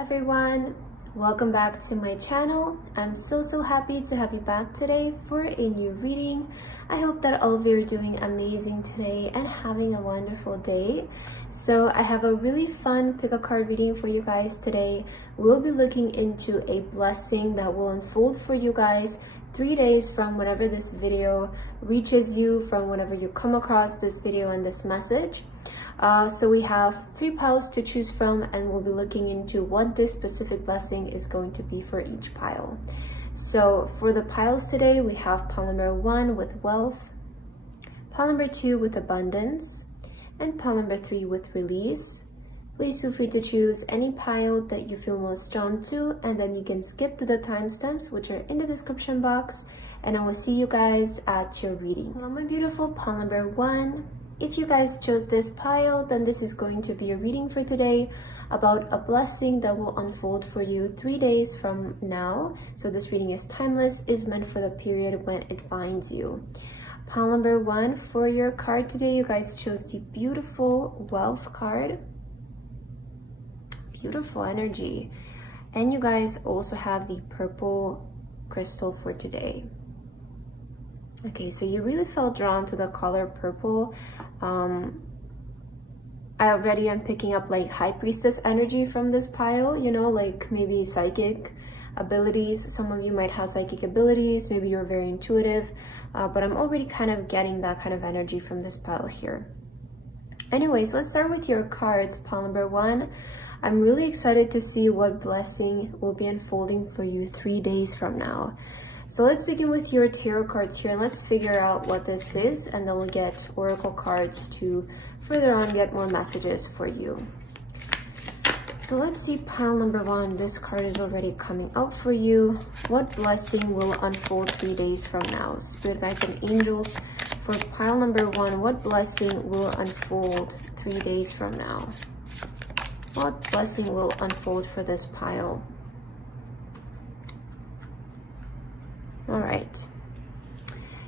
everyone, welcome back to my channel. I'm so happy to have you back today for a new reading. I hope that all of you are doing amazing today and having a wonderful day. So I have a really fun pick a card reading for you guys today. We'll be looking into a blessing that will unfold for you guys 3 days from whenever this video reaches you, from whenever you come across this video and this message. So we have 3 piles to choose from, and we'll be looking into what this specific blessing is going to be for each pile. So for the piles today, we have pile number 1 with wealth, pile number 2 with abundance, and pile number 3 with release. Please feel free to choose any pile that you feel most drawn to, and then you can skip to the timestamps which are in the description box, and I will see you guys at your reading. Hello my beautiful pile number 1. If you guys chose this pile, then this is going to be a reading for today about a blessing that will unfold for you 3 days from now. So this reading is timeless, is meant for the period when it finds you. Pile number 1 for your card today, you guys chose the beautiful wealth card. Beautiful energy. And you guys also have the purple crystal for today. Okay, so you really felt drawn to the color purple. I already am picking up like high priestess energy from this pile, you know, like maybe psychic abilities. Some of you might have psychic abilities, maybe you're very intuitive, but I'm already kind of getting that kind of energy from this pile here. Anyways, let's start with your cards, pile number 1. I'm really excited to see what blessing will be unfolding for you 3 days from now. So let's begin with your tarot cards here, and let's figure out what this is, and then we'll get oracle cards to further on get more messages for you. So let's see pile number 1. This card is already coming out for you. What blessing will unfold 3 days from now? Spirit guides and angels, for pile number 1, what blessing will unfold 3 days from now? What blessing will unfold for this pile? All right,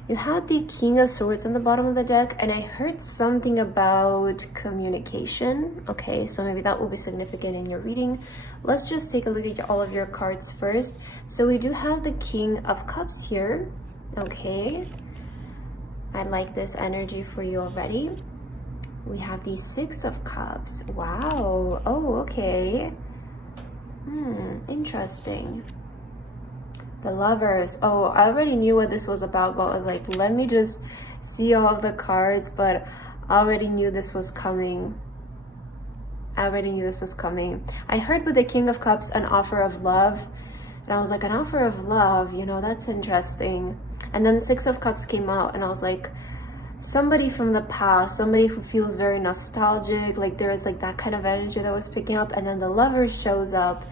you had the King of Swords on the bottom of the deck, and I heard something about communication. Okay, so maybe that will be significant in your reading. Let's just take a look at all of your cards first. So we do have the King of Cups here. Okay, I like this energy for you already. We have the Six of Cups. Wow. Oh, okay. Interesting. The Lovers. Oh, I already knew what this was about, but I was like, let me just see all of the cards, but I already knew this was coming. I heard with the King of Cups an offer of love, and I was like, an offer of love, you know, that's interesting. And then the Six of Cups came out, and I was like, somebody from the past, somebody who feels very nostalgic, like there is like that kind of energy that was picking up. And then the Lover shows up.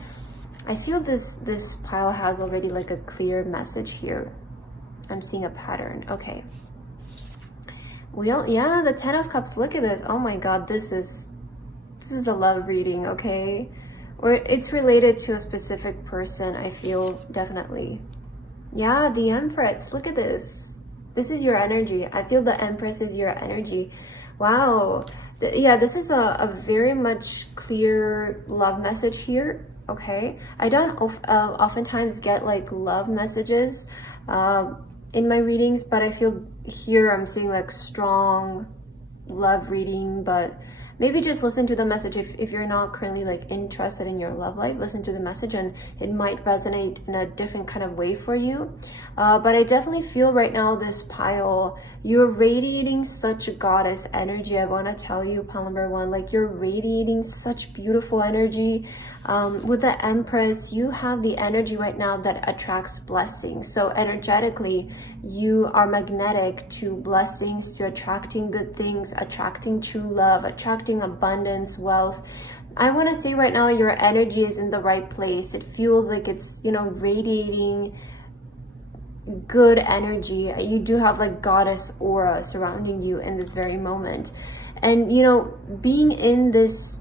I feel this pile has already like a clear message here. I'm seeing a pattern. Okay, yeah, the 10 of Cups. Look at this. Oh my god, this is a love reading. Okay, or it's related to a specific person, I feel, definitely. Yeah, the Empress. Look at this. This is your energy. I feel the Empress is your energy. Wow. Yeah, this is a very much clear love message here. Okay, I don't oftentimes get like love messages in my readings, but I feel here I'm seeing like strong love reading. But maybe just listen to the message. If you're not currently like interested in your love life, listen to the message and it might resonate in a different kind of way for you. But I definitely feel right now, this pile, you're radiating such a goddess energy. I want to tell you, pile number 1, like you're radiating such beautiful energy. With the Empress, you have the energy right now that attracts blessings. So energetically, you are magnetic to blessings, to attracting good things, attracting true love, attracting abundance, wealth. I want to say right now, your energy is in the right place. It feels like it's, you know, radiating good energy. You do have like goddess aura surrounding you in this very moment. And, you know, being in this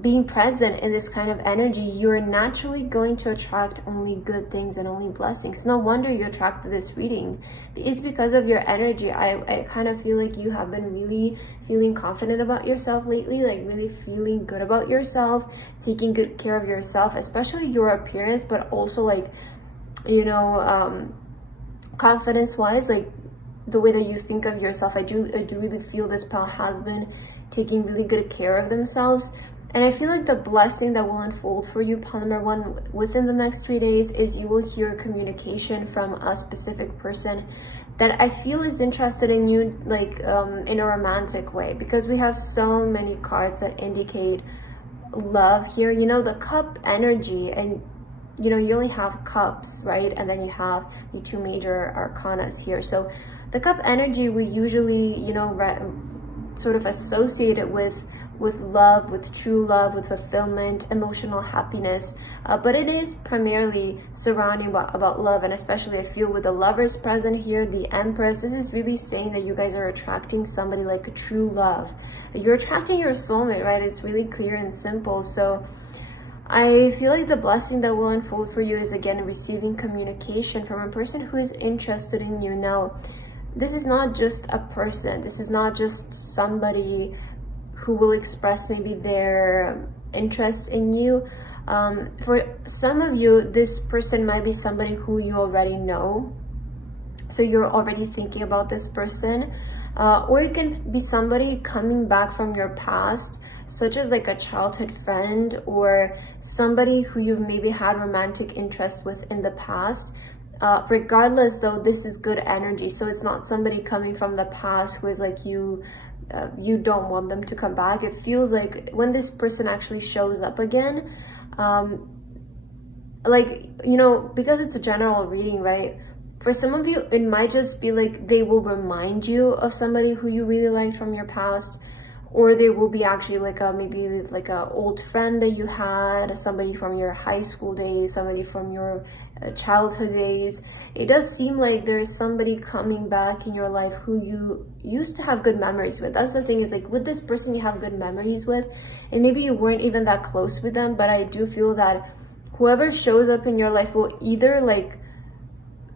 being present in this kind of energy, you're naturally going to attract only good things and only blessings. No wonder you attracted this reading. It's because of your energy. I kind of feel like you have been really feeling confident about yourself lately, like really feeling good about yourself, taking good care of yourself, especially your appearance, but also like, you know, confidence wise, like the way that you think of yourself. I do really feel this pal has been taking really good care of themselves. And I feel like the blessing that will unfold for you, pile number one, within the next 3 days is you will hear communication from a specific person that I feel is interested in you, like in a romantic way, because we have so many cards that indicate love here. You know, the cup energy, and you know, you only have cups, right? And then you have the 2 major arcanas here. So the cup energy we usually, you know, sort of associate it with love, with true love, with fulfillment, emotional happiness, but it is primarily surrounding about love. And especially I feel with the lovers present here, the Empress, this is really saying that you guys are attracting somebody like a true love. You're attracting your soulmate, right? It's really clear and simple. So I feel like the blessing that will unfold for you is, again, receiving communication from a person who is interested in you. Now, this is not just a person. This is not just somebody who will express maybe their interest in you. For some of you, this person might be somebody who you already know. So you're already thinking about this person. Or it can be somebody coming back from your past, such as like a childhood friend or somebody who you've maybe had romantic interest with in the past. Regardless though, this is good energy. So it's not somebody coming from the past who is like you don't want them to come back. It feels like when this person actually shows up again, like, you know, because it's a general reading, right? For some of you, it might just be like they will remind you of somebody who you really liked from your past, or they will be actually like maybe like a old friend that you had, somebody from your high school days, somebody from your childhood days. It does seem like there is somebody coming back in your life who you used to have good memories with. That's the thing, is like with this person you have good memories with, and maybe you weren't even that close with them, but I do feel that whoever shows up in your life will either like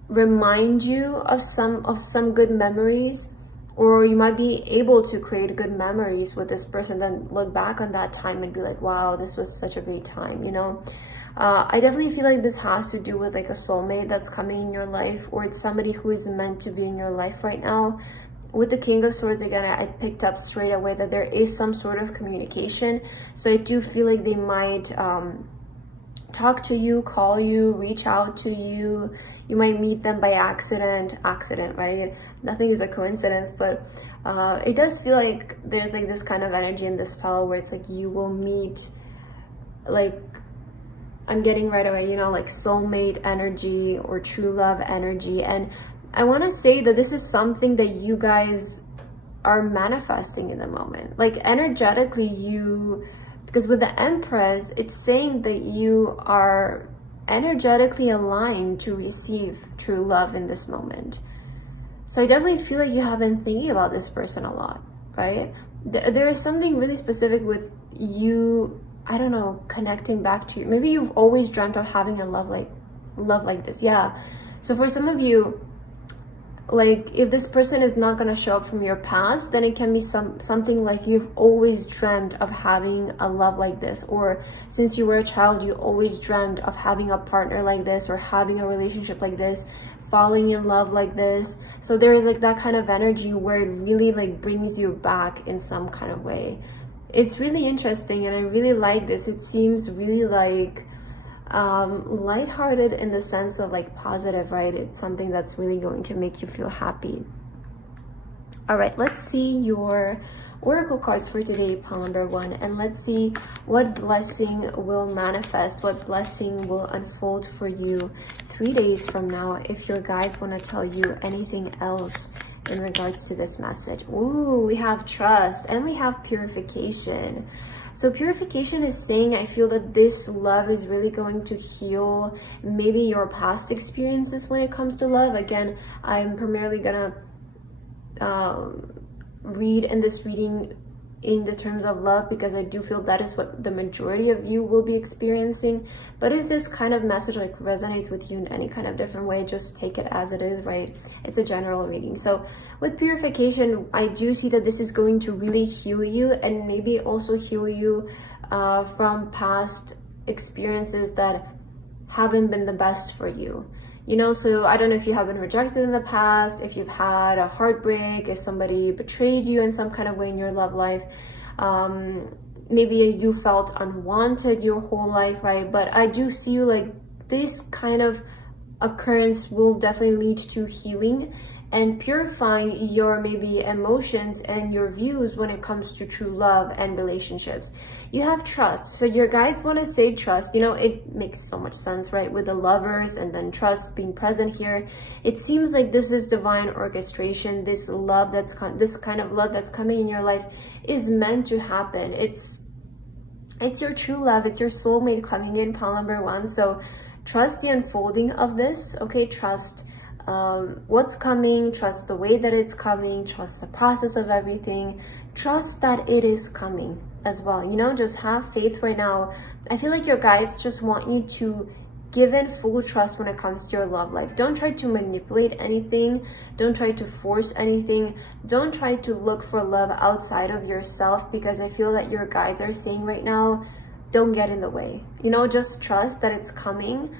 remind you of some good memories, or you might be able to create good memories with this person, then look back on that time and be like, wow, this was such a great time, you know. I definitely feel like this has to do with like a soulmate that's coming in your life, or it's somebody who is meant to be in your life right now. With the King of Swords, again, I picked up straight away that there is some sort of communication. So I do feel like they might talk to you, call you, reach out to you. You might meet them by accident, right? Nothing is a coincidence, but it does feel like there's like this kind of energy in this fellow where it's like you will meet, like, I'm getting right away, you know, like soulmate energy or true love energy. And I want to say that this is something that you guys are manifesting in the moment. Like energetically, because with the Empress, it's saying that you are energetically aligned to receive true love in this moment. So I definitely feel like you have been thinking about this person a lot, right? There is something really specific with you, I don't know, connecting back to you. Maybe you've always dreamt of having a love like this. Yeah. So for some of you, like if this person is not going to show up from your past, then it can be something like you've always dreamt of having a love like this, or since you were a child you always dreamt of having a partner like this, or having a relationship like this, falling in love like this. So there is like that kind of energy where it really like brings you back in some kind of way. It's really interesting, and I really like this. It seems really like lighthearted in the sense of like positive, right? It's something that's really going to make you feel happy. All right, let's see your oracle cards for today, pile number 1, and let's see what blessing will manifest, what blessing will unfold for you 3 days from now, if your guides want to tell you anything else in regards to this message. Ooh, we have trust and we have purification. So purification is saying, I feel that this love is really going to heal maybe your past experiences when it comes to love. Again, I'm primarily gonna read in this reading in the terms of love, because I do feel that is what the majority of you will be experiencing. But if this kind of message like resonates with you in any kind of different way, just take it as it is, right? It's a general reading. So with purification, I do see that this is going to really heal you, and maybe also heal you from past experiences that haven't been the best for you. You know, so I don't know if you have been rejected in the past, if you've had a heartbreak, if somebody betrayed you in some kind of way in your love life. Maybe you felt unwanted your whole life, right? But I do see you like this kind of occurrence will definitely lead to healing and purifying your maybe emotions and your views when it comes to true love and relationships. You have trust. So your guides want to say trust. You know, it makes so much sense, right? With the lovers and then trust being present here. It seems like this is divine orchestration. This love this kind of love that's coming in your life is meant to happen. It's your true love. It's your soulmate coming in, pile number 1. So trust the unfolding of this, okay? Trust what's coming, trust the way that it's coming, trust the process of everything, trust that it is coming as well. You know, just have faith right now. I feel like your guides just want you to give in full trust when it comes to your love life. Don't try to manipulate anything. Don't try to force anything. Don't try to look for love outside of yourself, because I feel that your guides are saying right now, don't get in the way. You know, just trust that it's coming.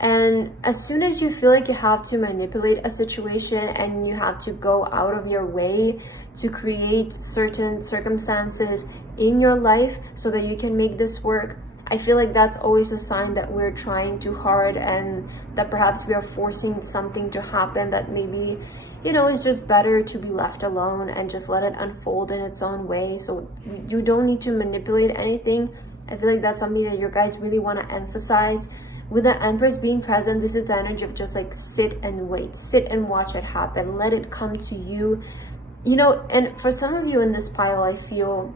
And as soon as you feel like you have to manipulate a situation and you have to go out of your way to create certain circumstances in your life so that you can make this work, I feel like that's always a sign that we're trying too hard and that perhaps we are forcing something to happen that maybe, you know, it's just better to be left alone and just let it unfold in its own way. So you don't need to manipulate anything. I feel like that's something that your guys really want to emphasize. With the Empress being present, this is the energy of just like sit and wait, sit and watch it happen, let it come to you. You know, and for some of you in this pile, I feel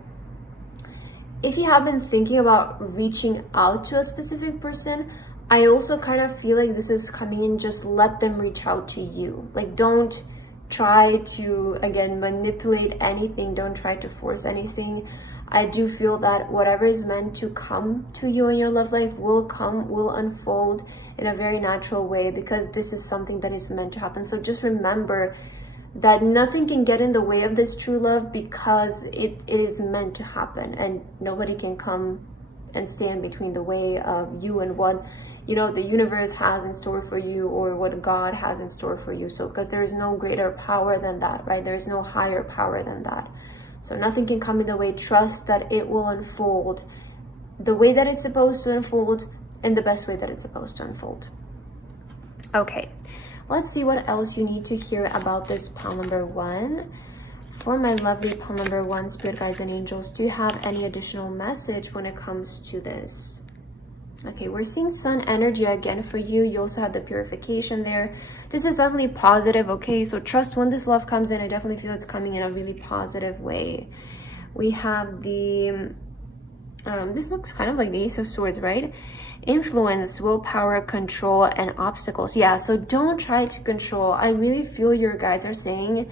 if you have been thinking about reaching out to a specific person, I also kind of feel like this is coming in, just let them reach out to you. Like, don't try to, again, manipulate anything, don't try to force anything. I do feel that whatever is meant to come to you in your love life will come, will unfold in a very natural way, because this is something that is meant to happen. So just remember that nothing can get in the way of this true love, because it is meant to happen, and nobody can come and stand between the way of you and what, you know, the universe has in store for you, or what God has in store for you. So because there is no greater power than that, right? There is no higher power than that. So nothing can come in the way. Trust that it will unfold the way that it's supposed to unfold, and the best way that it's supposed to unfold. Okay, let's see what else you need to hear about this pile number 1. For my lovely pile number 1, spirit guides and angels, do you have any additional message when it comes to this? Okay, we're seeing sun energy again for you. You also have the purification there. This is definitely positive, okay? So trust when this love comes in. I definitely feel it's coming in a really positive way. We have the, this looks kind of like the Ace of Swords, right? Influence, willpower, control, and obstacles. Yeah, so don't try to control. I really feel your guides are saying,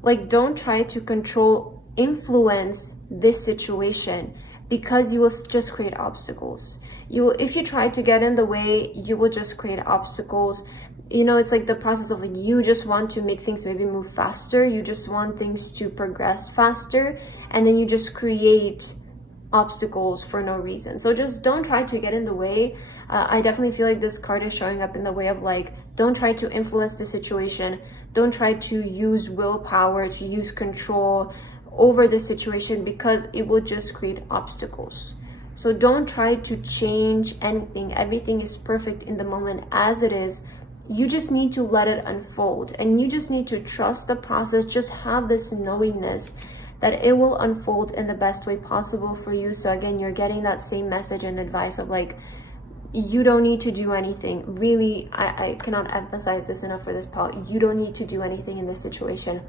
like, don't try to control, influence this situation, because you will just create obstacles. If you try to get in the way, you will just create obstacles. You know, it's like the process of like, you just want to make things maybe move faster. You just want things to progress faster, and then you just create obstacles for no reason. So just don't try to get in the way. I definitely feel like this card is showing up in the way of like, don't try to influence the situation. Don't try to use willpower, to use control over the situation, because it will just create obstacles. So don't try to change anything. Everything is perfect in the moment as it is. You just need to let it unfold, and you just need to trust the process. Just have this knowingness that it will unfold in the best way possible for you. So again, you're getting that same message and advice of like, you don't need to do anything. Really, I cannot emphasize this enough for this part. You don't need to do anything in this situation.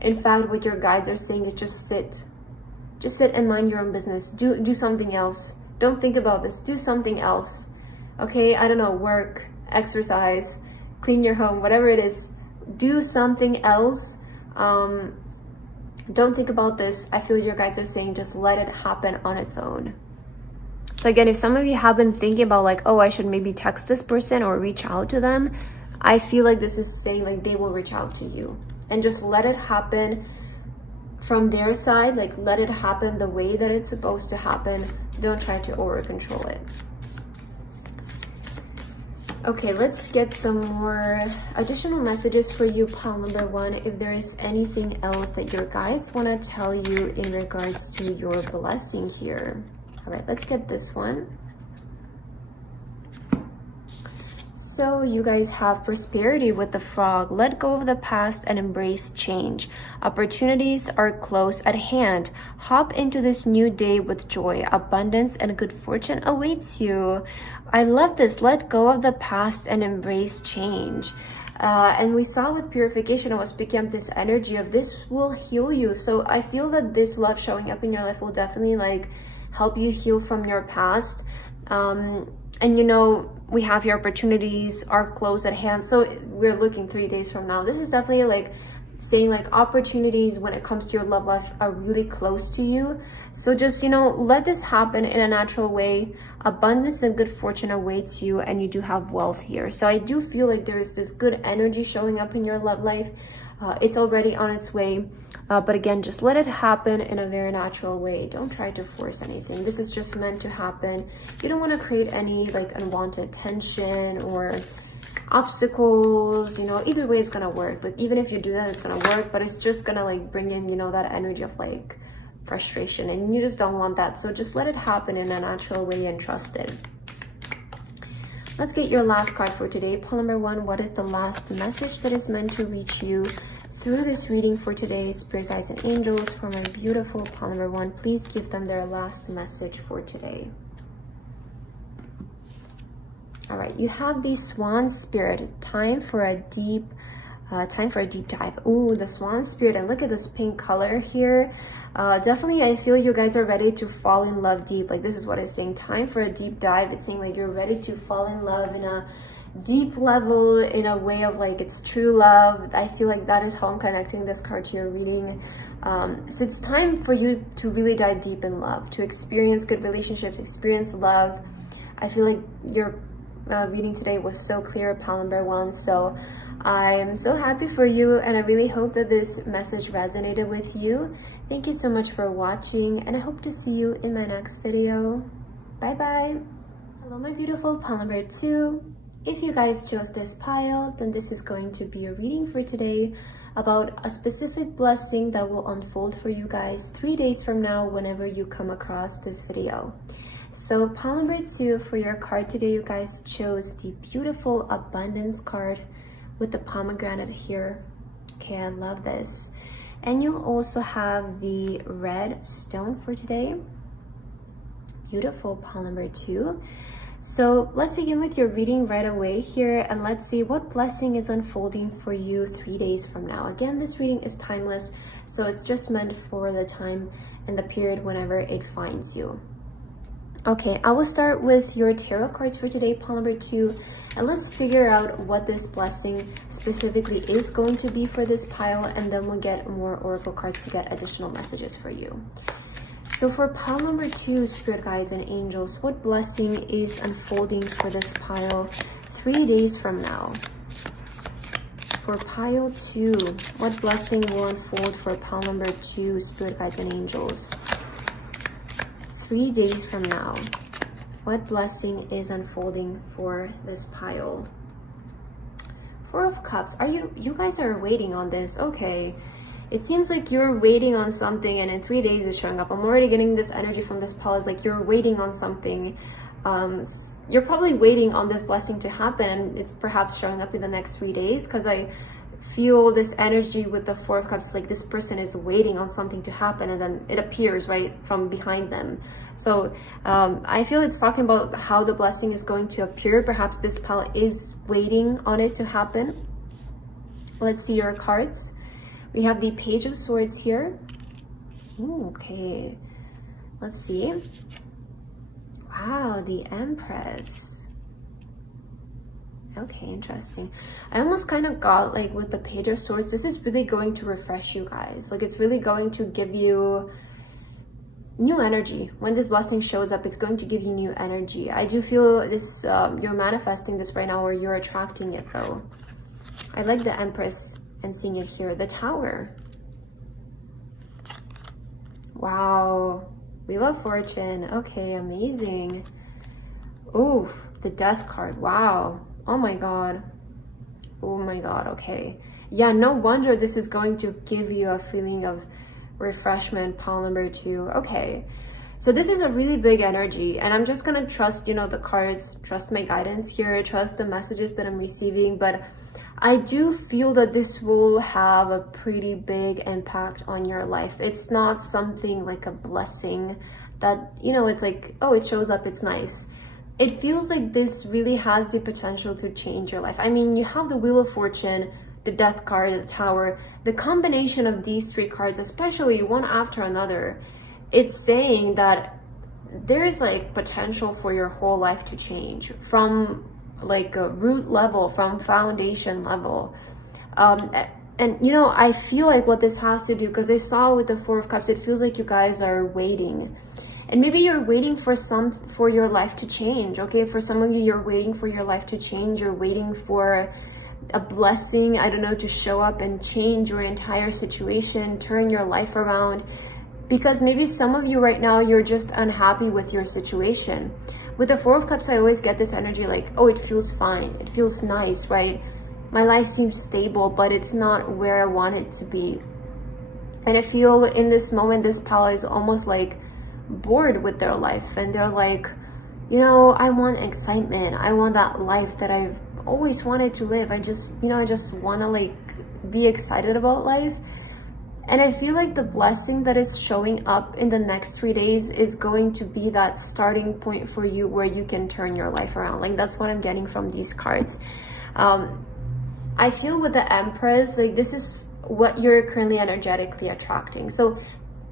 In fact, what your guides are saying is just sit. Just sit and mind your own business. Do something else. Don't think about this. Do something else. Okay, I don't know, work, exercise, clean your home, whatever it is. Do something else. Don't think about this. I feel your guides are saying just let it happen on its own. So again, if some of you have been thinking about like, oh, I should maybe text this person or reach out to them, I feel like this is saying like they will reach out to you, and just let it happen from their side. Like let it happen the way that it's supposed to happen. Don't try to over control it. Okay, let's get some more additional messages for you, pile number 1. If there is anything else that your guides want to tell you in regards to your blessing here. All right, let's get this one. So you guys have prosperity with the frog. Let go of the past and embrace change. Opportunities are close at hand. Hop into this new day with joy. Abundance and good fortune awaits you. I love this. Let go of the past and embrace change. And we saw with purification, it was become this energy of this will heal you. So I feel that this love showing up in your life will definitely like help you heal from your past. And you know, we have your opportunities are close at hand. So we're looking 3 days from now. This is definitely like saying like opportunities when it comes to your love life are really close to you. So just, you know, let this happen in a natural way. Abundance and good fortune awaits you, and you do have wealth here. So I do feel like there is this good energy showing up in your love life. It's already on its way. But again, just let it happen in a very natural way. Don't try to force anything. This is just meant to happen. You don't want to create any like unwanted tension or obstacles, you know. Either way it's gonna work. Like even if you do that, it's gonna work, but it's just gonna like bring in, you know, that energy of like frustration, and you just don't want that. So just let it happen in a natural way and trust it. Let's get your last card for today. Pile number 1, what is the last message that is meant to reach you through this reading for today? Spirit guides and angels, for my beautiful pile number 1, please give them their last message for today. All right, you have the Swan Spirit. Time for a deep dive. Ooh, the Swan Spirit, and look at this pink color here. Definitely, I feel you guys are ready to fall in love deep. Like this is what it's saying. Time for a deep dive. It's saying like you're ready to fall in love in a deep level, in a way of like it's true love. I feel like that is how I'm connecting this card to your reading. So it's time for you to really dive deep in love, to experience good relationships, experience love. I feel like your reading today was so clear, pile number 1. So I am so happy for you, and I really hope that this message resonated with you. Thank you so much for watching, and I hope to see you in my next video. Bye bye. Hello my beautiful pile number 2. If you guys chose this pile, then this is going to be a reading for today about a specific blessing that will unfold for you guys 3 days from now whenever you come across this video. So pile number 2 for your card today, you guys chose the beautiful abundance card with the pomegranate here. Okay, I love this. And you also have the red stone for today. Beautiful, pile number 2. So let's begin with your reading right away here, and let's see what blessing is unfolding for you 3 days from now. Again, this reading is timeless, so it's just meant for the time and the period whenever it finds you. Okay, I will start with your tarot cards for today, pile number 2, and let's figure out what this blessing specifically is going to be for this pile, and then we'll get more oracle cards to get additional messages for you. So for pile number 2, spirit guides and angels, what blessing is unfolding for this pile 3 days from now? For pile 2, what blessing will unfold for pile number 2, spirit guides and angels? 3 days from now, what blessing is unfolding for this pile? 4 of Cups. You guys are waiting on this. Okay, it seems like you're waiting on something, and in 3 days it's showing up. I'm already getting this energy from this pile. It's like you're waiting on something. You're probably waiting on this blessing to happen, and it's perhaps showing up in the next 3 days, because I feel this energy with the 4 of Cups. Like this person is waiting on something to happen, and then it appears right from behind them. So I feel it's talking about how the blessing is going to appear. Perhaps this pile is waiting on it to happen. Let's see your cards. We have the Page of Swords here. Ooh, okay, let's see. Wow, the Empress. Okay, interesting. I almost kind of got like with the Page of Swords, this is really going to refresh you guys. Like it's really going to give you new energy. When this blessing shows up, it's going to give you new energy. I do feel this, you're manifesting this right now, or you're attracting it though. I like the Empress and seeing it here. The Tower. Wow. Wheel of Fortune. Okay, amazing. Ooh, the Death card. Wow. Oh my god. Oh my god. Okay. Yeah, no wonder this is going to give you a feeling of refreshment. Pile number 2. Okay. So this is a really big energy, and I'm just gonna trust, you know, the cards, trust my guidance here, trust the messages that I'm receiving. But I do feel that this will have a pretty big impact on your life. It's not something like a blessing that, you know, it's like, oh, it shows up, it's nice. It feels like this really has the potential to change your life. I mean, you have the Wheel of Fortune, the Death card, the Tower. The combination of these 3 cards, especially one after another, it's saying that there is like potential for your whole life to change from like a root level, from foundation level. And you know, I feel like what this has to do, because I saw with the 4 of Cups, it feels like you guys are waiting. And maybe you're waiting for your life to change, okay? For some of you, you're waiting for your life to change. You're waiting for a blessing, I don't know, to show up and change your entire situation, turn your life around. Because maybe some of you right now, you're just unhappy with your situation. With the 4 of Cups, I always get this energy like, oh, it feels fine. It feels nice, right? My life seems stable, but it's not where I want it to be. And I feel in this moment, this pile is almost like bored with their life, and they're like, you know, I want excitement. I want that life that I've always wanted to live. I just, you know, I just want to like be excited about life. And I feel like the blessing that is showing up in the next 3 days is going to be that starting point for you where you can turn your life around. Like that's what I'm getting from these cards. I feel with the Empress, like this is what you're currently energetically attracting. So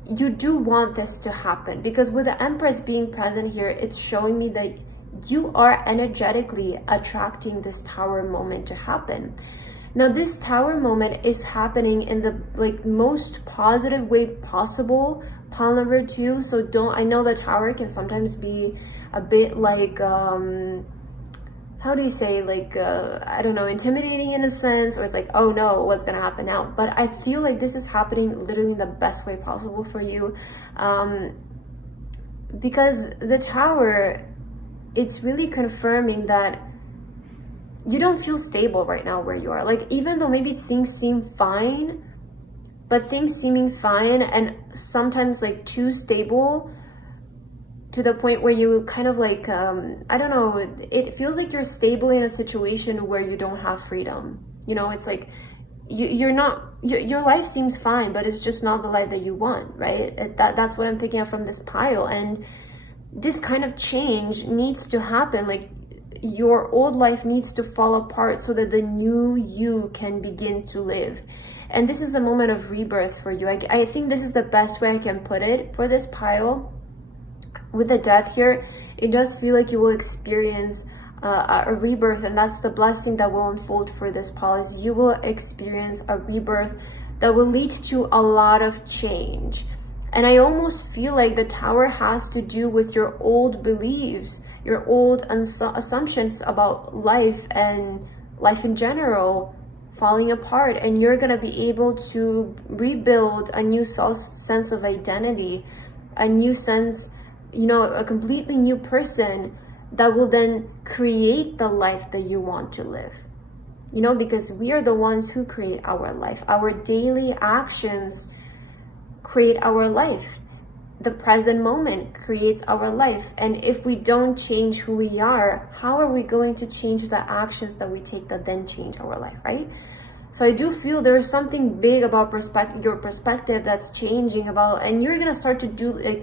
you do want this to happen, because with the Empress being present here, it's showing me that you are energetically attracting this Tower moment to happen. Now this Tower moment is happening in the like most positive way possible. Pile number 2. So I know the Tower can sometimes be a bit like how do you say, like I don't know, intimidating in a sense, or it's like, oh no, what's gonna happen now? But I feel like this is happening literally in the best way possible for you, because the Tower, it's really confirming that you don't feel stable right now where you are. Like even though maybe things seem fine, but things seeming fine and sometimes like too stable, to the point where you kind of like, I don't know, it feels like you're stable in a situation where you don't have freedom. You know, it's like your life seems fine, but it's just not the life that you want, right? That's what I'm picking up from this pile. And this kind of change needs to happen. Like your old life needs to fall apart so that the new you can begin to live. And this is a moment of rebirth for you. I think this is the best way I can put it for this pile. With the Death here, it does feel like you will experience a rebirth, and that's the blessing that will unfold for this pile. Is you will experience a rebirth that will lead to a lot of change. And I almost feel like the Tower has to do with your old beliefs, your old assumptions about life and life in general falling apart, and you're gonna be able to rebuild a new sense of identity, a new sense, you know, a completely new person that will then create the life that you want to live. You know, because we are the ones who create our life. Our daily actions create our life. The present moment creates our life. And if we don't change who we are, how are we going to change the actions that we take that then change our life, right? So I do feel there's something big about your perspective that's changing about, and you're going to start to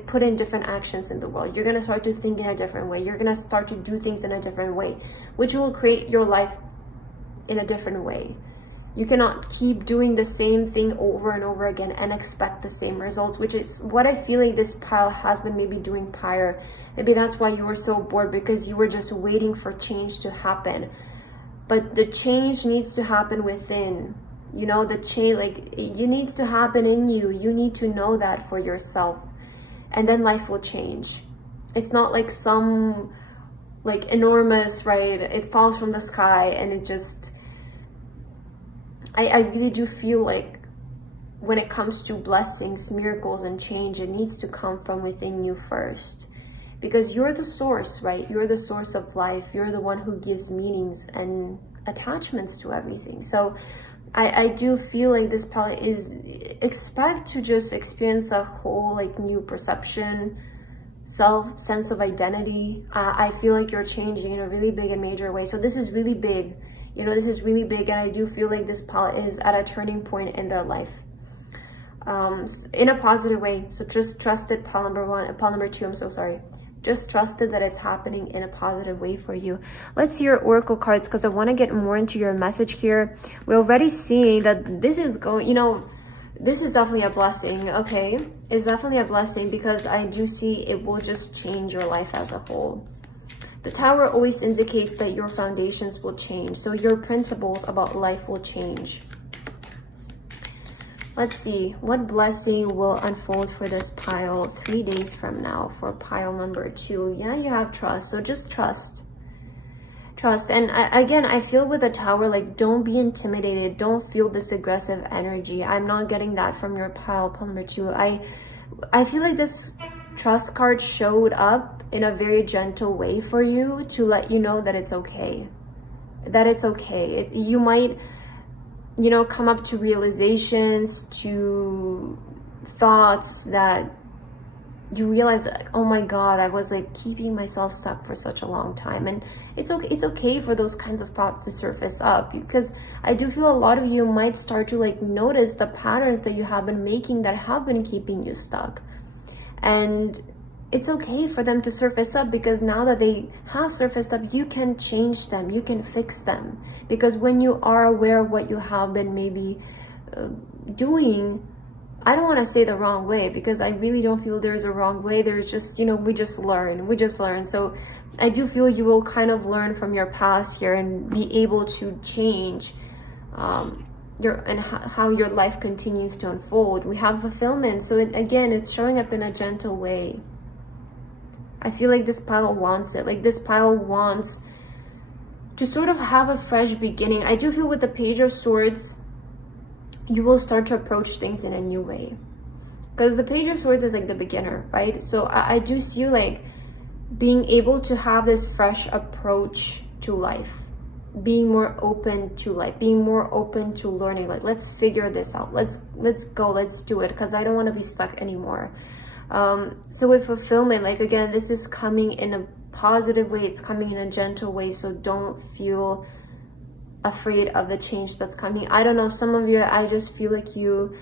put in different actions in the world. You're going to start to think in a different way. You're going to start to do things in a different way, which will create your life in a different way. You cannot keep doing the same thing over and over again and expect the same results, which is what I feel like this pile has been maybe doing prior. Maybe that's why you were so bored, because you were just waiting for change to happen. but the change needs to happen within. You know, the change, like, it needs to happen in you. You need to know that for yourself, and then life will change. It's not like some like enormous, right, it falls from the sky and it just, I really do feel like when it comes to blessings, miracles, and change, it needs to come from within you first, because you're the source, right? You're the source of life. You're the one who gives meanings and attachments to everything. So I do feel like this palette is, expect to just experience a whole like new perception, sense of identity. I feel like you're changing in a really big and major way. So this is really big, you know, this is really big, and I do feel like this palette is at a turning point in their life, in a positive way. So just trust it, pile number one, pile number two, I'm so sorry. Just trust it that it's happening in a positive way for you. Let's see your oracle cards, because I want to get more into your message here. We're already seeing that this is going, you know, this is definitely a blessing, okay? It's definitely a blessing, because I do see it will just change your life as a whole. The Tower always indicates that your foundations will change. So your principles about life will change. Let's see, what blessing will unfold for this pile 3 days from now for pile number 2? Yeah, you have trust. So just trust. Trust. And again, I feel with the Tower, like, don't be intimidated. Don't feel this aggressive energy. I'm not getting that from your pile number 2. I feel like this trust card showed up in a very gentle way for you to let you know that it's okay. That it's okay. You might, you know, come up to realizations, to thoughts that you realize, like, oh my God, I was like keeping myself stuck for such a long time. And it's okay. It's okay for those kinds of thoughts to surface up, because I do feel a lot of you might start to like notice the patterns that you have been making that have been keeping you stuck. And it's okay for them to surface up, because now that they have surfaced up, you can change them, you can fix them. Because when you are aware of what you have been maybe doing, I don't want to say the wrong way, because I really don't feel there's a wrong way. There's just, you know, we just learn. So I do feel you will kind of learn from your past here and be able to change how your life continues to unfold. We have fulfillment. So again, it's showing up in a gentle way. I feel like this pile wants it. Like, this pile wants to sort of have a fresh beginning. I do feel with the Page of Swords, you will start to approach things in a new way. Because the Page of Swords is like the beginner, right? So I do see you like being able to have this fresh approach to life. Being more open to life. Being more open to learning. Like, let's figure this out. Let's go. Let's do it. Because I don't want to be stuck anymore. So with fulfillment, like, again, this is coming in a positive way. It's coming in a gentle way. So don't feel afraid of the change that's coming. I don't know, some of you, I just feel like you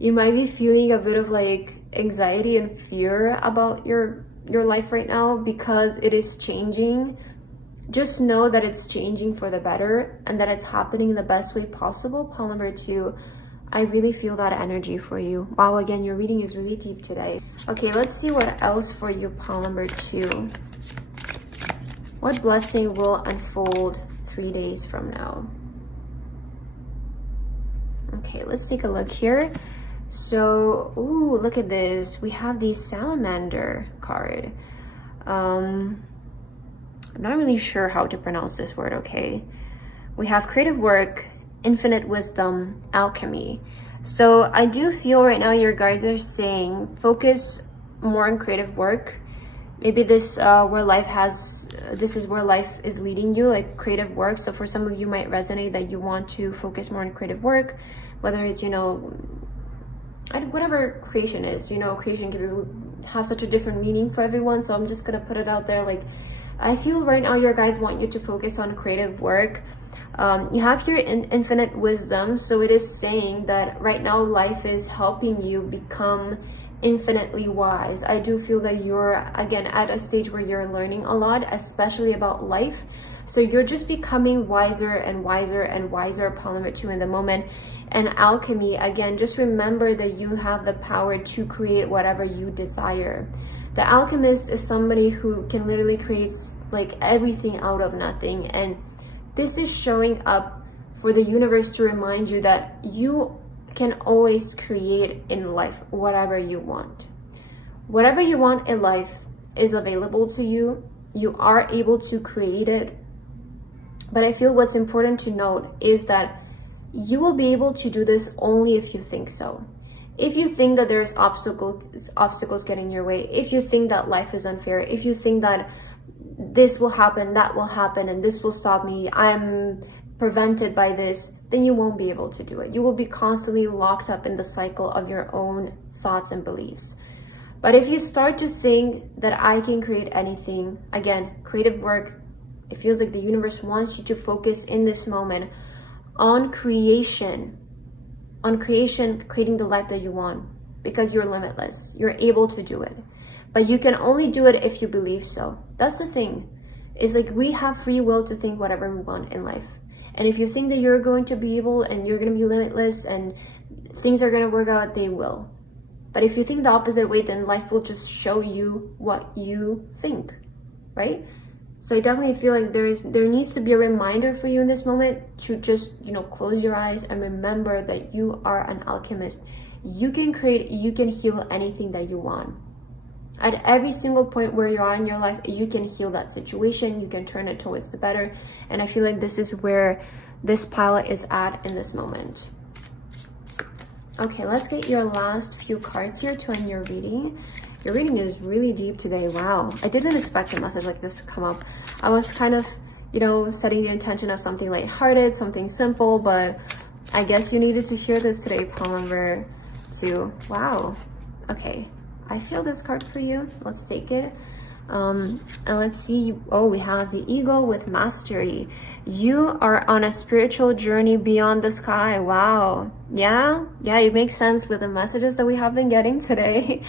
might be feeling a bit of like anxiety and fear about your life right now, because it is changing. Just know that it's changing for the better, and that it's happening in the best way possible. Pile number 2, I really feel that energy for you. Wow, again, your reading is really deep today. Okay, let's see what else for you, pile number 2. What blessing will unfold 3 days from now? Okay, let's take a look here. So, ooh, look at this. We have the Salamander card. I'm not really sure how to pronounce this word, okay? We have creative work, infinite wisdom, alchemy. So I do feel right now your guides are saying focus more on creative work. Maybe this is where life is leading you, like creative work. So for some of you might resonate that you want to focus more on creative work, whether it's, you know, whatever creation is, you know, creation can have such a different meaning for everyone. So I'm just gonna put it out there. Like, I feel right now your guides want you to focus on creative work. You have your infinite wisdom, so it is saying that right now life is helping you become infinitely wise. I do feel that you're, again, at a stage where you're learning a lot, especially about life. So you're just becoming wiser and wiser and wiser, pile number 2, in the moment. And alchemy, again, just remember that you have the power to create whatever you desire. The alchemist is somebody who can literally create like everything out of nothing, and This is showing up for the universe to remind you that you can always create in life whatever you want. Whatever you want in life is available to you. You are able to create it. But I feel what's important to note is that you will be able to do this only if you think so. If you think that there's obstacles getting in your way, if you think that life is unfair, if you think that this will happen, that will happen, and this will stop me, I'm prevented by this, then you won't be able to do it. You will be constantly locked up in the cycle of your own thoughts and beliefs. But if you start to think that I can create anything, again, creative work, it feels like the universe wants you to focus in this moment on creation, creating the life that you want, because you're limitless. You're able to do it. But you can only do it if you believe so. That's the thing. It's like we have free will to think whatever we want in life. And if you think that you're going to be able and you're going to be limitless and things are going to work out, they will. But if you think the opposite way, then life will just show you what you think, right? So I definitely feel like there needs to be a reminder for you in this moment to just, close your eyes and remember that you are an alchemist. You can create, you can heal anything that you want. At every single point where you are in your life, you can heal that situation. You can turn it towards the better. And I feel like this is where this pile is at in this moment. Okay, let's get your last few cards here to end your reading. Your reading is really deep today. Wow. I didn't expect a message like this to come up. I was kind of, setting the intention of something lighthearted, something simple, but I guess you needed to hear this today, pile number 2. Wow. Okay. I feel this card for you. Let's take it. And let's see. Oh, we have the Eagle with Mastery. You are on a spiritual journey beyond the sky. Wow. Yeah, it makes sense with the messages that we have been getting today.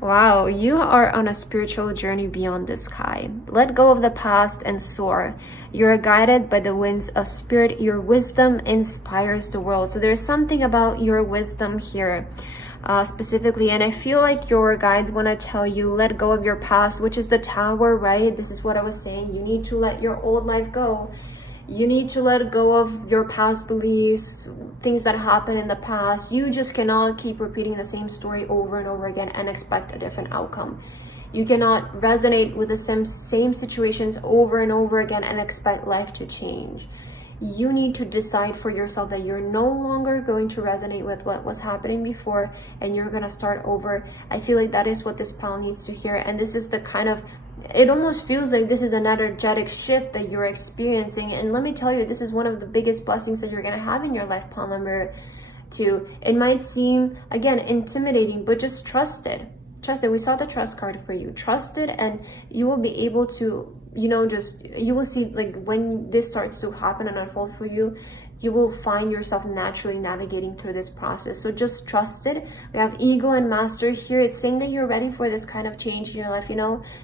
Wow, you are on a spiritual journey beyond the sky. Let go of the past and soar. You are guided by the winds of spirit. Your wisdom inspires the world. So there's something about your wisdom here. Specifically, and I feel like your guides want to tell you, let go of your past, which is the Tower, right? This is what I was saying. You need to let your old life go. You need to let go of your past beliefs, things that happened in the past. You just cannot keep repeating the same story over and over again and expect a different outcome. You cannot resonate with the same situations over and over again and expect life to change. You need to decide for yourself that you're no longer going to resonate with what was happening before and you're going to start over. I feel like that is what this pile needs to hear. And this is the kind of, it almost feels like this is an energetic shift that you're experiencing. And let me tell you, this is one of the biggest blessings that you're going to have in your life, pile number 2. It might seem, again, intimidating, but just trust it. Trust it. We saw the trust card for you. Trust it, and you will be able to, you will see, like, when this starts to happen and unfold for you, you will find yourself naturally navigating through this process. So just trust it. We have Eagle and Master here. It's saying that you're ready for this kind of change in your life.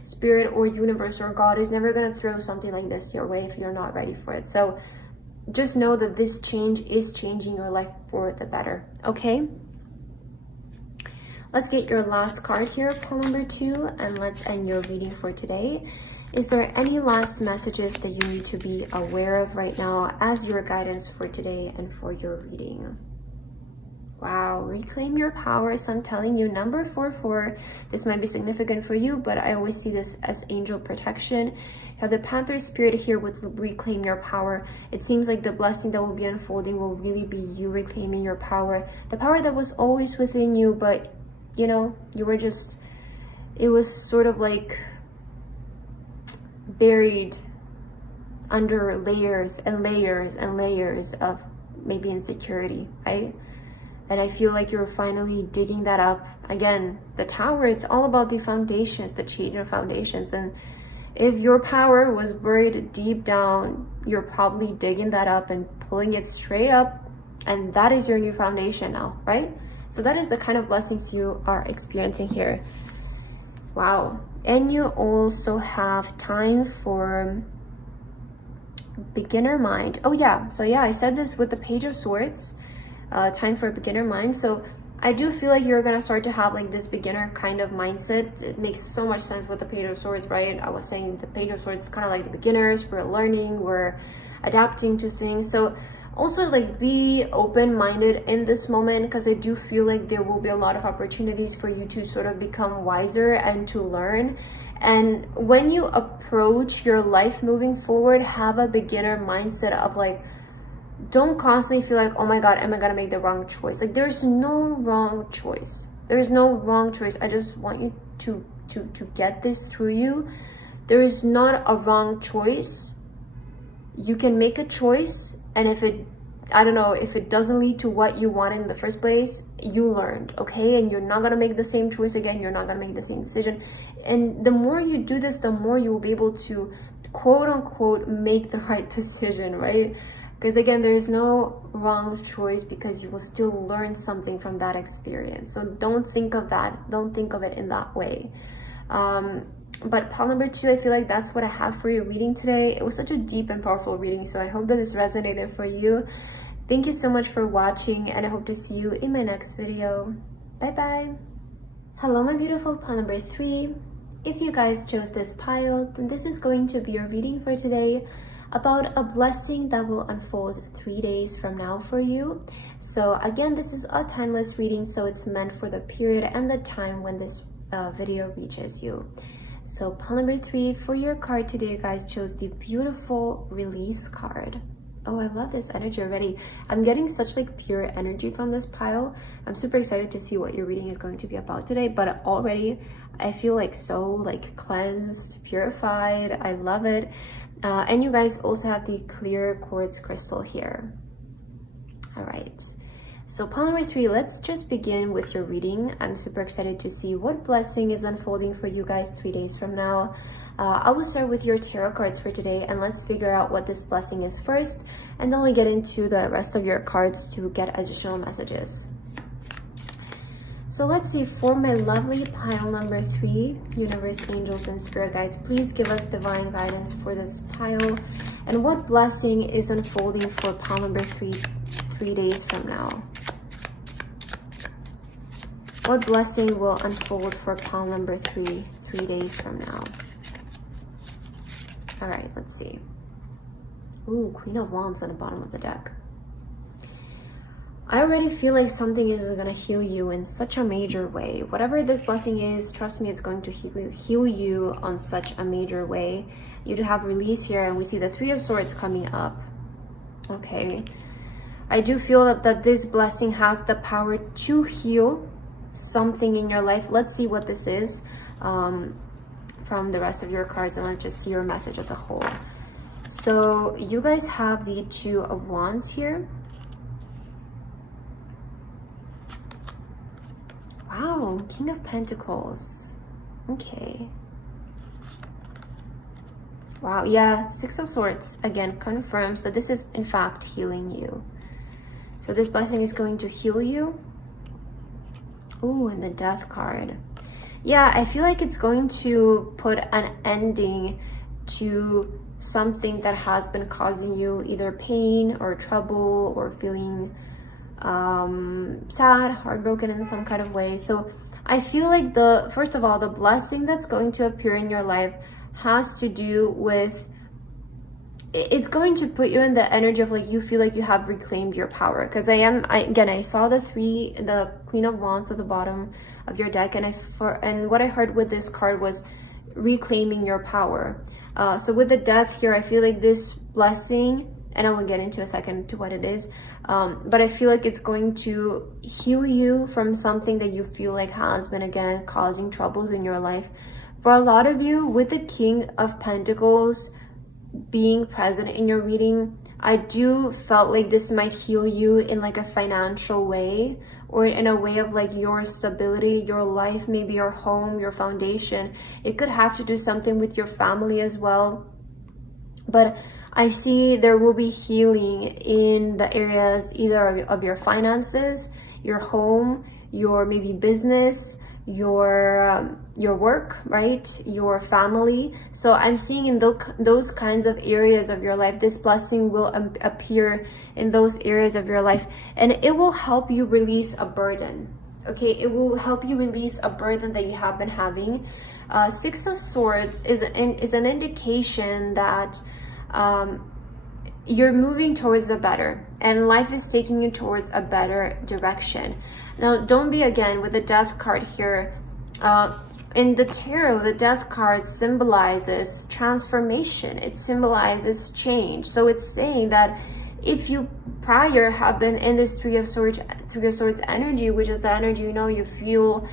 Spirit or universe or God is never going to throw something like this your way if you're not ready for it. So just know that this change is changing your life for the better. Okay? Let's get your last card here, pile number 2, and let's end your reading for today. Is there any last messages that you need to be aware of right now as your guidance for today and for your reading? Wow, reclaim your power. So I'm telling you, number 44, this might be significant for you, but I always see this as angel protection. You have the Panther Spirit here with reclaim your power. It seems like the blessing that will be unfolding will really be you reclaiming your power. The power that was always within you, but you were just, it was sort of like buried under layers and layers and layers of maybe insecurity, right? And I feel like you're finally digging that up. Again, the Tower, it's all about the foundations, the change of foundations. And if your power was buried deep down, you're probably digging that up and pulling it straight up. And that is your new foundation now, right? So that is the kind of blessings you are experiencing here. Wow. And you also have time for beginner mind. Oh yeah, so yeah, I said this with the Page of Swords, time for beginner mind. So I do feel like you're gonna start to have like this beginner kind of mindset. It makes so much sense with the Page of Swords, right? I was saying the Page of Swords is kind of like the beginners. We're learning, we're adapting to things. So also like be open-minded in this moment, because I do feel like there will be a lot of opportunities for you to sort of become wiser and to learn. And when you approach your life moving forward, have a beginner mindset of like, don't constantly feel like, oh my God, am I gonna make the wrong choice? Like there's no wrong choice. There's no wrong choice. I just want you to get this through you. There is not a wrong choice. You can make a choice, and if it, I don't know, if it doesn't lead to what you wanted in the first place, you learned, okay? And you're not gonna make the same choice again. You're not gonna make the same decision. And the more you do this, the more you will be able to, quote unquote, make the right decision, right? Because again, there is no wrong choice, because you will still learn something from that experience. So don't think of that. Don't think of it in that way. But pile number 2, I feel like that's what I have for your reading today. It was such a deep and powerful reading, so I hope that this resonated for you. Thank you so much for watching, and I hope to see you in my next video. Bye-bye. Hello, my beautiful pile number 3. If you guys chose this pile, then this is going to be your reading for today, about a blessing that will unfold 3 days from now for you. So again, this is a timeless reading, so it's meant for the period and the time when this video reaches you. So pile number 3 for your card today, you guys chose the beautiful Release card. Oh, I love this energy already. I'm getting such like pure energy from this pile. I'm super excited to see what your reading is going to be about today, but already I feel like so like cleansed, purified. I love it. And you guys also have the clear quartz crystal here. All right, so pile number 3, let's just begin with your reading. I'm super excited to see what blessing is unfolding for you guys 3 days from now. I will start with your tarot cards for today, and let's figure out what this blessing is first, and then we get into the rest of your cards to get additional messages. So let's see, for my lovely pile number 3, universe, angels, and spirit guides, please give us divine guidance for this pile. And what blessing is unfolding for pile number 3, 3 days from now? What blessing will unfold for pile number 3, 3 days from now? All right, let's see. Ooh, Queen of Wands on the bottom of the deck. I already feel like something is going to heal you in such a major way. Whatever this blessing is, trust me, it's going to heal you on such a major way. You do have release here, and we see the 3 of Swords coming up. Okay. I do feel that this blessing has the power to heal something in your life. Let's see what this is from the rest of your cards, and let's just see your message as a whole. So you guys have the 2 of Wands here. Wow, King of Pentacles. Okay. Wow, yeah, 6 of Swords again confirms that this is in fact healing you. So this blessing is going to heal you. Ooh, and the Death card. Yeah, I feel like it's going to put an ending to something that has been causing you either pain or trouble or feeling sad, heartbroken in some kind of way. So I feel like first of all, the blessing that's going to appear in your life has to do with, it's going to put you in the energy of like, you feel like you have reclaimed your power. Because I saw the Queen of Wands at the bottom of your deck, and what I heard with this card was reclaiming your power. So with the Death here, I feel like this blessing, and I will get into a second to what it is, but I feel like it's going to heal you from something that you feel like has been, again, causing troubles in your life. For a lot of you, with the King of Pentacles being present in your reading, I do felt like this might heal you in like a financial way, or in a way of like your stability, your life, maybe your home, your foundation. It could have to do something with your family as well. But I see there will be healing in the areas either of your finances, your home, your maybe business, your work, right? Your family. So I'm seeing in those kinds of areas of your life, this blessing will appear in those areas of your life, and it will help you release a burden. Okay, it will help you release a burden that you have been having. Six of Swords is an indication that you're moving towards the better, and life is taking you towards a better direction. Now, don't be, again, with the Death card here. In the tarot, the Death card symbolizes transformation. It symbolizes change. So it's saying that if you prior have been in this Three of Swords energy, which is the energy, you know, you feel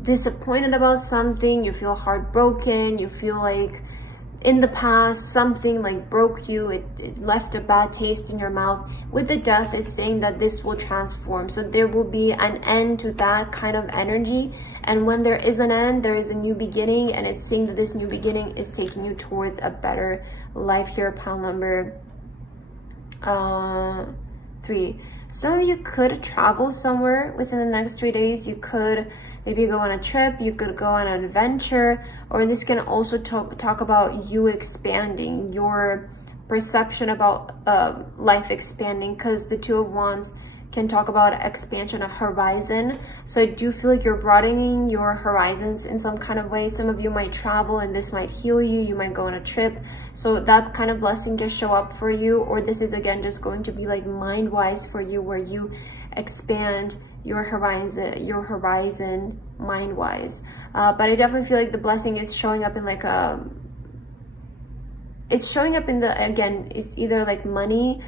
disappointed about something, you feel heartbroken, you feel like in the past something like broke you, it left a bad taste in your mouth. With the Death, it's saying that this will transform. So there will be an end to that kind of energy, and when there is an end, there is a new beginning, and it's saying that this new beginning is taking you towards a better life here. Pile number 3. Some of you could travel somewhere within the next 3 days. You could maybe go on a trip, you could go on an adventure, or this can also talk about you expanding, your perception about life expanding, because the Two of Wands can talk about expansion of horizon. So I do feel like you're broadening your horizons in some kind of way. Some of you might travel and this might heal you. You might go on a trip. So that kind of blessing just show up for you. Or this is, again, just going to be like mind-wise for you, where you expand your horizon mind-wise. But I definitely feel like the blessing is showing up in like it's showing up in the, again, it's either like money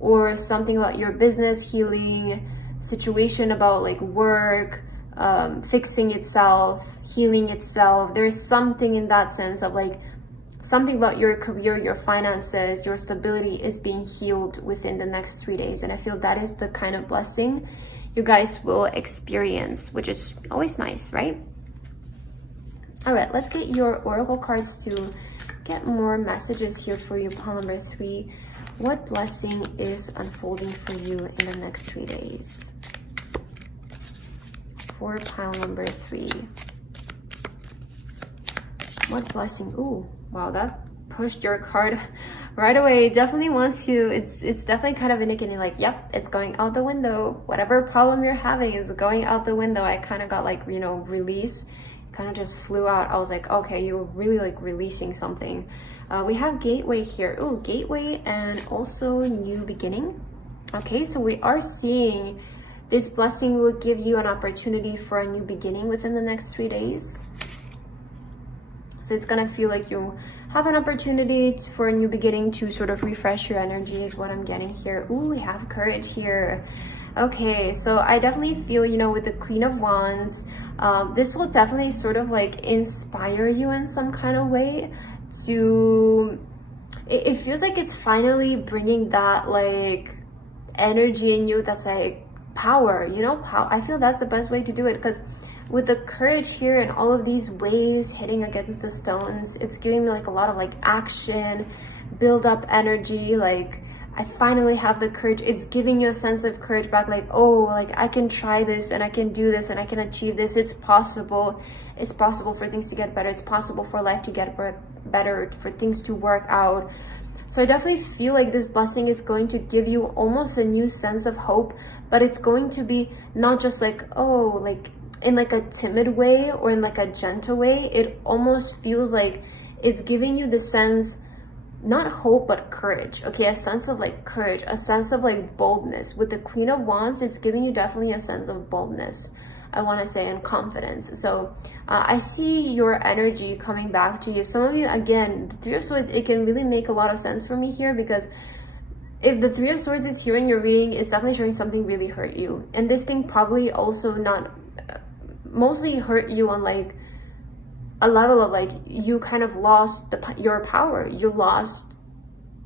or something about your business healing, situation about like work, fixing itself, healing itself. There's something in that sense of like something about your career, your finances, your stability is being healed within the next 3 days. And I feel that is the kind of blessing you guys will experience, which is always nice, right? All right, let's get your oracle cards to get more messages here for you. Pile number 3. What blessing is unfolding for you in the next 3 days? For pile number 3. What blessing? Ooh, wow, that pushed your card right away. It definitely wants you, it's definitely kind of indicating like, yep, it's going out the window. Whatever problem you're having is going out the window. I kind of got like, you know, release. Kind of just flew out. I was like, okay, you're really like releasing something. We have gateway here. Oh, gateway and also new beginning. Okay, so we are seeing this blessing will give you an opportunity for a new beginning within the next 3 days. So it's gonna feel like you have an opportunity for a new beginning to sort of refresh your energy is what I'm getting here. Ooh, we have courage here. Okay, so I definitely feel, you know, with the Queen of Wands, this will definitely sort of like inspire you in some kind of way to, it feels like it's finally bringing that like energy in you that's like power, you know, I feel that's the best way to do it, because with the courage here and all of these waves hitting against the stones, it's giving me like a lot of like action, build up energy, like I finally have the courage. It's giving you a sense of courage back, like, oh, like I can try this and I can do this and I can achieve this. It's possible. It's possible for things to get better. It's possible for life to get better, for things to work out. So I definitely feel like this blessing is going to give you almost a new sense of hope, but it's going to be not just like, oh, like in like a timid way or in like a gentle way. It almost feels like it's giving you the sense, not hope, but courage. Okay, a sense of like courage, a sense of like boldness. With the Queen of Wands, it's giving you definitely a sense of boldness, I want to say, and confidence. So I see your energy coming back to you. Some of you, again, the Three of Swords, it can really make a lot of sense for me here, because if the Three of Swords is here in your reading, it's definitely showing something really hurt you. And this thing probably also not mostly hurt you on like a level of like you kind of lost your power. You lost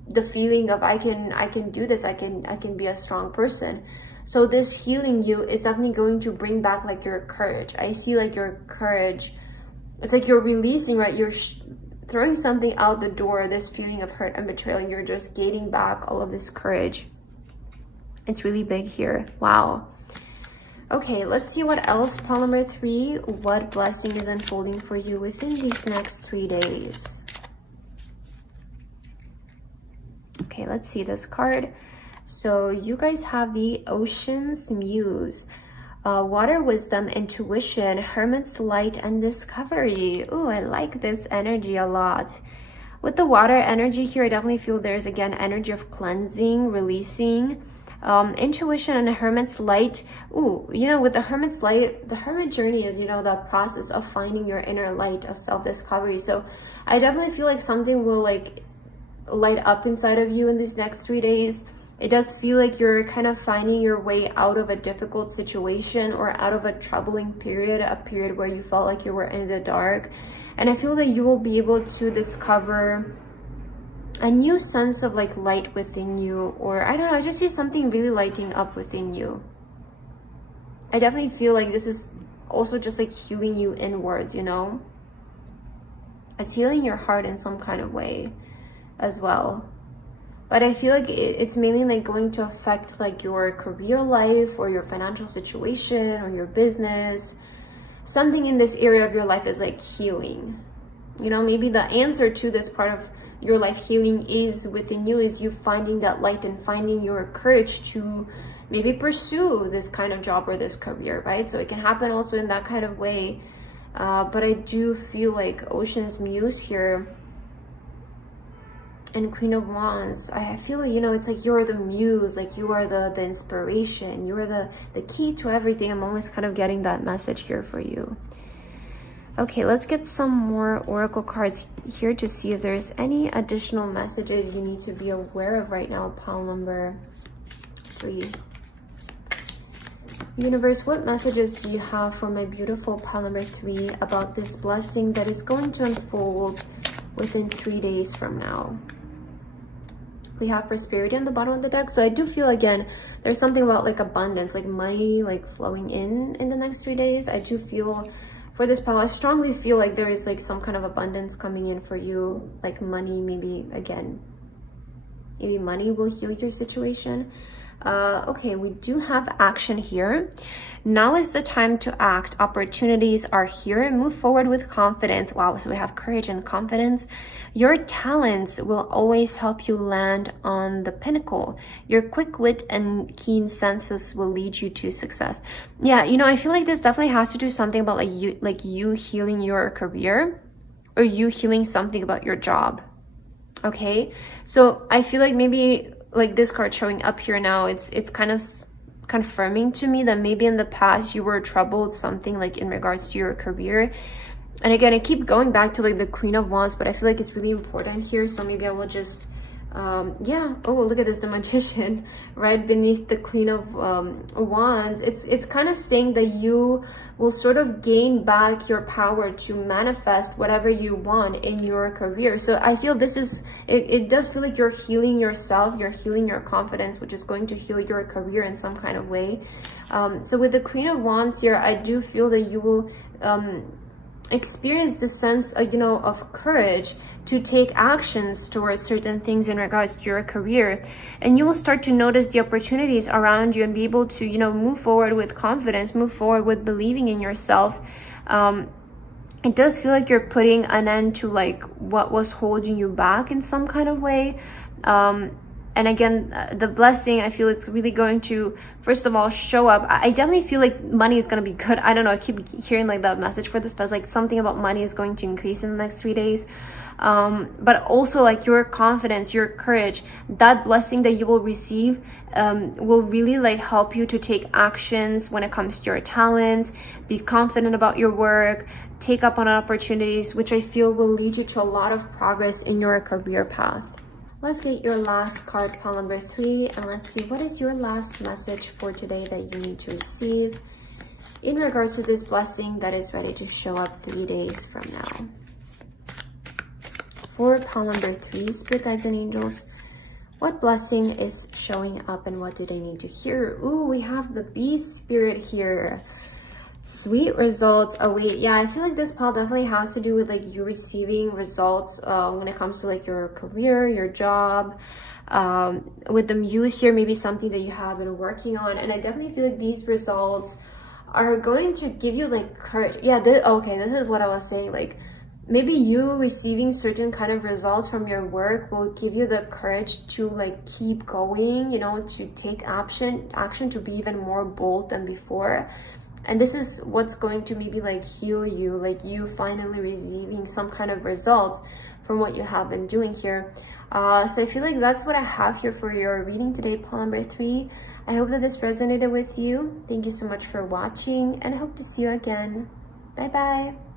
the feeling of I can do this. I can be a strong person. So this healing you is definitely going to bring back like your courage. I see like your courage. It's like you're releasing, right? You're throwing something out the door. This feeling of hurt and betrayal. You're just gaining back all of this courage. It's really big here. Wow. Okay, let's see what else. Pile number 3. What blessing is unfolding for you within these next 3 days? Okay, let's see this card. So you guys have the Ocean's Muse. Water, wisdom, intuition, hermit's light, and discovery. Ooh, I like this energy a lot. With the water energy here, I definitely feel there's, again, energy of cleansing, releasing, intuition, and a hermit's light. Ooh, you know, with the hermit's light, the hermit journey is, you know, the process of finding your inner light, of self-discovery. So I definitely feel like something will like light up inside of you in these next 3 days. It does feel like you're kind of finding your way out of a difficult situation or out of a troubling period, a period where you felt like you were in the dark. And I feel that you will be able to discover a new sense of like light within you, or I don't know, I just see something really lighting up within you. I definitely feel like this is also just like healing you inwards, you know? It's healing your heart in some kind of way as well. But I feel like it's mainly like going to affect like your career life or your financial situation or your business. Something in this area of your life is like healing. You know, maybe the answer to this part of your life healing is within you, is you finding that light and finding your courage to maybe pursue this kind of job or this career, right? So it can happen also in that kind of way. But I do feel like Ocean's Muse here and Queen of Wands, I feel, you know, it's like you're the muse, like you are the inspiration, you are the key to everything. I'm always kind of getting that message here for you. Okay, let's get some more oracle cards here to see if there's any additional messages you need to be aware of right now. Pile number 3. Universe, what messages do you have for my beautiful pile number 3 about this blessing that is going to unfold within 3 days from now? We have prosperity on the bottom of the deck. So I do feel, again, there's something about like abundance, like money like flowing in the next 3 days. I do feel for this pile, I strongly feel like there is like some kind of abundance coming in for you, like money. Maybe, again, maybe money will heal your situation. Okay, we do have action here. Now is the time to act. Opportunities are here. Move forward with confidence. Wow, so we have courage and confidence. Your talents will always help you land on the pinnacle. Your quick wit and keen senses will lead you to success. Yeah, you know, I feel like this definitely has to do something about like you healing your career, or you healing something about your job. Okay, so I feel like maybe like this card showing up here now, it's kind of confirming to me that maybe in the past you were troubled something like in regards to your career. And again, I keep going back to like the Queen of Wands, but I feel like it's really important here. So maybe I will just yeah, oh, look at this, the Magician right beneath the Queen of Wands. It's kind of saying that you will sort of gain back your power to manifest whatever you want in your career. So I feel this is, it does feel like you're healing yourself, you're healing your confidence, which is going to heal your career in some kind of way. So with the Queen of Wands here, I do feel that you will experience this sense you know, of courage to take actions towards certain things in regards to your career, and you will start to notice the opportunities around you and be able to, you know, move forward with confidence, move forward with believing in yourself. It does feel like you're putting an end to like what was holding you back in some kind of way. And again, the blessing, I feel it's really going to, first of all, show up. I definitely feel like money is going to be good. I don't know, I keep hearing like that message for this, but it's like something about money is going to increase in the next 3 days. But also like your confidence, your courage, that blessing that you will receive will really like help you to take actions when it comes to your talents, be confident about your work, take up on opportunities, which I feel will lead you to a lot of progress in your career path. Let's get your last card, pile number 3, and let's see what is your last message for today that you need to receive in regards to this blessing that is ready to show up 3 days from now. For pile number 3, Spirit Guides and Angels, what blessing is showing up and what do they need to hear? Ooh, we have the Bee Spirit here. Sweet results await. Yeah, I feel like this pile definitely has to do with like you receiving results when it comes to like your career, your job. With the Muse here, maybe something that you have been working on, and I definitely feel like these results are going to give you like courage. Yeah, okay, this is what I was saying. Like maybe you receiving certain kind of results from your work will give you the courage to like keep going, you know, to take action to be even more bold than before. And this is what's going to maybe like heal you, like you finally receiving some kind of result from what you have been doing here. So I feel like that's what I have here for your reading today, pile number 3. I hope that this resonated with you. Thank you so much for watching, and I hope to see you again. Bye bye.